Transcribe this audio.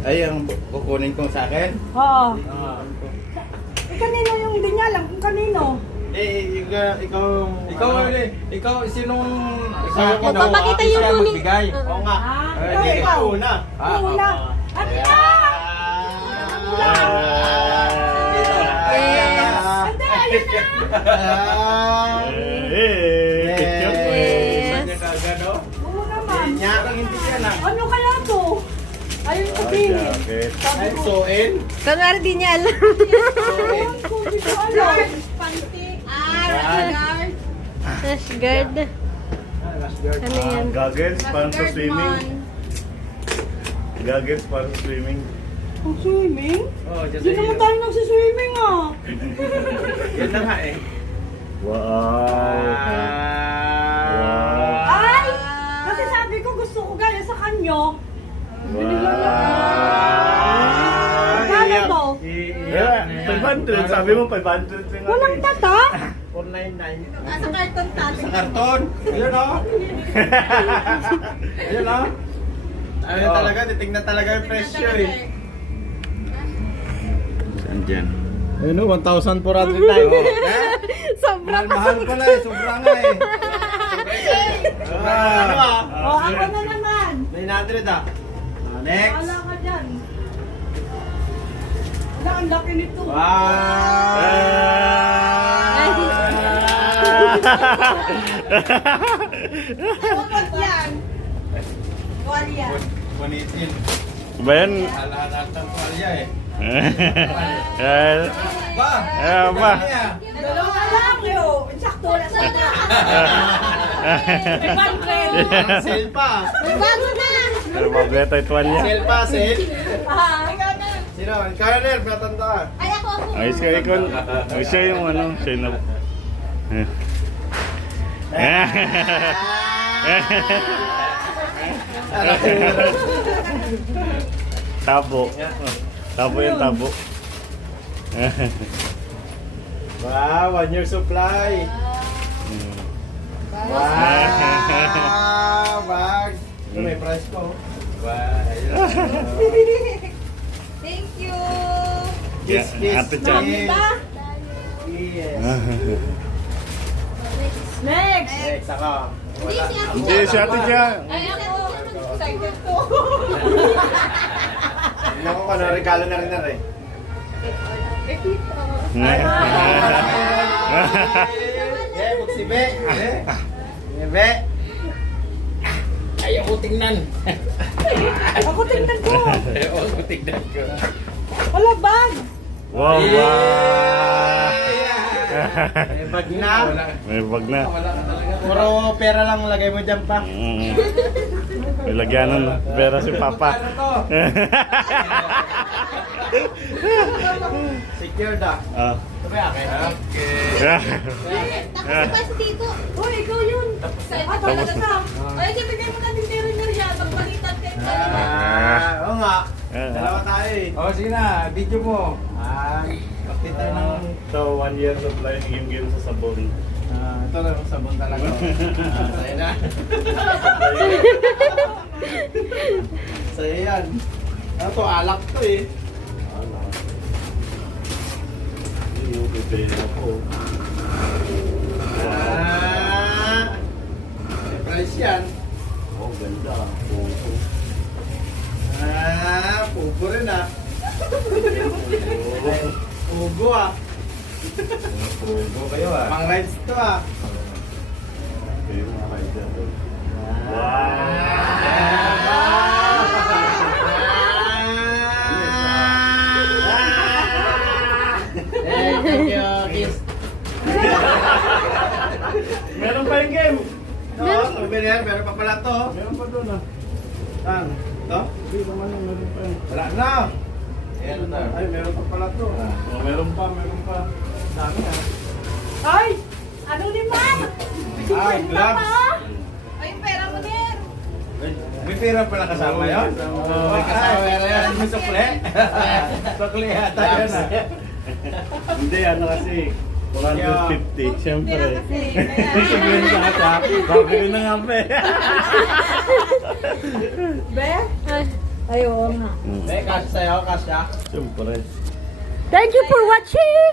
Ay, ang kukunin kong sa akin? Oo. Ah. Kanino yung hindi niya alam kung kanino. Ikaw, sinong Magpapakita yung huli. magbigay? Oo nga. Ikaw. Una. Una. At na! Yes. Ate, ayun na! Oo naman. Ano kaya to? Ayun ko pili. Sabi ko, Suin. Kunwari di niya alam. ayun ko, hindi ko alam. Rash guard. Ano yan? Goggles para sa swimming. Goggles para sa swimming. Ang swimming? Oh, just Hindi naman tayo nagsiswimming ah. Yan na nga eh. Wow. Ay! Kasi sabi ko gusto ko gaya sa kanyo. Magkano to? Yeah, 500. Sabi mo 500 lang. Walang tata? 499. Sa karton tabi. Sa karton. Ayun o. Ayun o. Ayun talaga, titignan talaga yung presyo eh. Andyan. Ayun o, 1,400 tayo. Sobrang Mahal pala eh, sobra nga eh. Ano ah? O, ako na naman. 900 ah. Next. Wala ka dyan. Wala, ang laki nito. Tukot yan. Tuwalya. Bunitin. Ba yan? Alahat ng tuwalya eh. Yan. Ba? Ba? Dalawa na lang yun. Sakto na sana. May bankrel. Sale pa. May bago na. Magweta ito niya. Sale pa, sale. Ikaw na. Sino? Colonel, matanda. Ay, ako. Ayos ka ikon. Ay siya yung ano. Siya yung Tabo. Tabo yung tabo. Wow, 1 year supply. Wow, bag. Ito may price ko. Wow, ayun. Thank you. Kiss, kiss. Ate Chan. Yes. Next. Next ako. Hindi si Ate Hindi, si Ate Chan. Ay, ako. Excited to. Tingnan ko kung regalo na rin na rin. Yeah, buksi be. Be. Ayaw ko tingnan. Ako tingnan ko. Ayaw ko tingnan ko. Wala bag. Wow, wow. May bag na. May bag na. Puro pera lang lagay mo dyan pa. May lagyanan na. Pera si Papa. Secured ah. Ah. Ito ba akin? Okay. Tapos pa si Tito. Uy, ikaw yun. Talaga na. Ay, bibigay mo na din dinner yan. Magpalitan kayo. Oo nga. Dalawa tayo eh. Oh, sige na. Video mo. Pakita ng... So, 1 year supply ng game sa sabon. ito na yung sabon talaga. Sa'yo na. Sa'yo yan. Ano to? Alak to eh. Yung pipera ko. May price yan. Oh, ganda. Pugo rin ah. Pugo ah. Pugo kayo ah. Pang rides to ah. Ito yung mga rider to. Thank you, kiss. Meron pa yung game. Oo, souvenir, meron pa pala to. Meron pa doon ah. Saan? Ito? Hindi naman yung meron pa yun. Wala na. Ayan na. Ay, meron pa pala to. Oh, meron pa, meron pa. Dami ah. Ay! Ano ni Ma'am? Gloves. Ay, pera mo din. May pera pala kasama yun? Oo, may kasama yan. May sukle. Sukle yata yun ah. Hindi, ano kasi. 150, siyempre. Pera kasi. Sabihin sa kata, babili na nga pe. Be? Ay, oo nga. Kasya sa'yo, kasya. Siyempre. Thank you for watching!